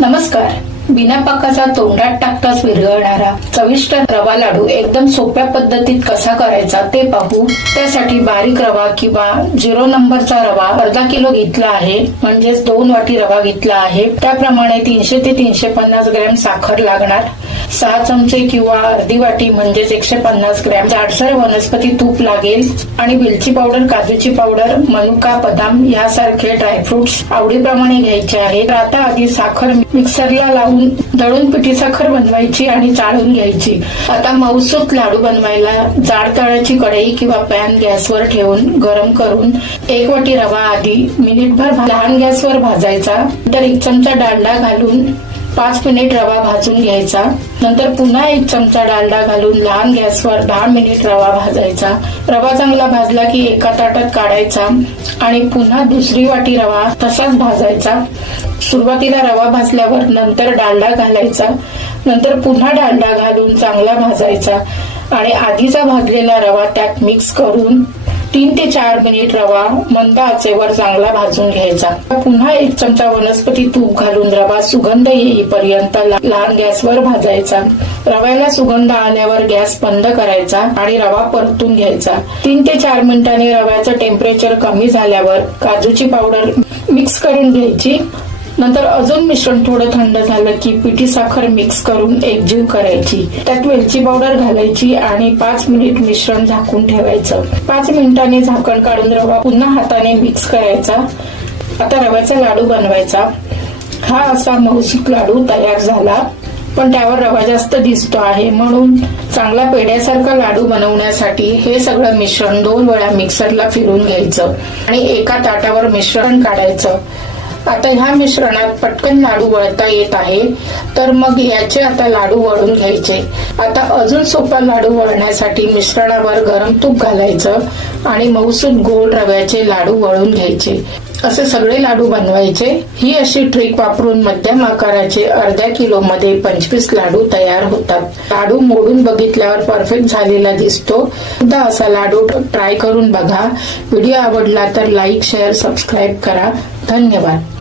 नमस्कार. बिना पाकाचा तोंडात टाकताच विरघळणारा चविष्ट रवा लाडू एकदम सोप्या पद्धतीत कसा करायचा ते पाहू. त्यासाठी बारीक रवा किंवा 0 नंबरचा रवा अर्धा किलो घेतला आहे, म्हणजेच 2 वाटी रवा घेतला आहे. त्याप्रमाणे 300 ते 350 ग्रॅम साखर लागणार. 6 चमचे किंवा अर्धी वाटी म्हणजेच 150 ग्रॅम जाडसर वनस्पती तूप लागेल आणि वेलची पावडर, काजूची पावडर, मनुका, बदाम यासारखे ड्रायफ्रुट्स आवडीप्रमाणे घ्यायचे आहेत. आता आधी साखर मिक्सरला लावून दळून पिठी साखर बनवायची आणि चाळून घ्यायची. आता मऊसूत लाडू बनवायला जाड तळ्याची कढई किंवा पॅन गॅसवर ठेवून गरम करून 1 वाटी रवा आधी मिनिटभर लहान गॅसवर भाजायचा. नंतर 1 चमचा डालडा घालून 5 मिनिट रवा भाजून घ्यायचा. नंतर पुन्हा 1 चमचा डालडा घालून लहान गॅसवर 10 मिनिट रवा भाजायचा. रवा चांगला भाजला की एका ताटात काढायचा आणि पुन्हा दुसरी वाटी रवा तसाच भाजायचा. सुरुवातीला रवा भाजल्यावर नंतर डालडा घालायचा. नंतर पुन्हा डालडा घालून चांगला भाजायचा आणि आधीचा भाजलेला रवा त्यात मिक्स करून 3 ते 4 मिनिट रवा मंद आचेवर चांगला भाजून घ्यायचा. पुन्हा 1 चमचा वनस्पती तूप घालून रवा सुगंध येईपर्यंत लहान गॅसवर भाजायचा. रव्याला सुगंध आल्यावर गॅस बंद करायचा आणि रवा परतून घ्यायचा. 3 ते 4 मिनिटांनी रव्याचं टेम्परेचर कमी झाल्यावर काजूची पावडर मिक्स करून घ्यायची. नंतर अजून मिश्रण थोडं थंड झालं की पिठी साखर मिक्स करून एकजीव करायची. त्यात वेलची पावडर घालायची आणि 5 मिनिट मिश्रण झाकून ठेवायचं. 5 मिनिटांनी झाकण काढून रवा पुन्हा हाताने मिक्स करायचा. आता रव्याचा लाडू बनवायचा. हा असा मऊसूत लाडू तयार झाला, पण त्यावर रवा जास्त दिसतो आहे, म्हणून चांगला पेड्यासारखा लाडू बनवण्यासाठी हे सगळं मिश्रण 2 वेळा मिक्सरला फिरून घ्यायचं आणि एका ताटावर मिश्रण काढायचं. आता ह्या मिश्रणात पटकन लाडू वळता येत आहे, तर मग याचे आता लाडू वळून घ्यायचे. आता अजून सोपा लाडू वळण्यासाठी मिश्रणावर गरम तूप घालायचं आणि मऊसूत गोल रव्याचे लाडू वळून घ्यायचे. असे सगळे लाडू बनवायचे. ही अशी ट्रिक वापरून मध्यम आकाराचे अर्ध्या किलो मध्ये 25 लाडू तयार होतात. लाडू मोडून बघितल्यावर परफेक्ट झालेला दिसतो. सुद्धा असा लाडू ट्राय करून बघा. व्हिडिओ आवडला तर लाईक, शेअर, सबस्क्राईब करा. धन्यवाद.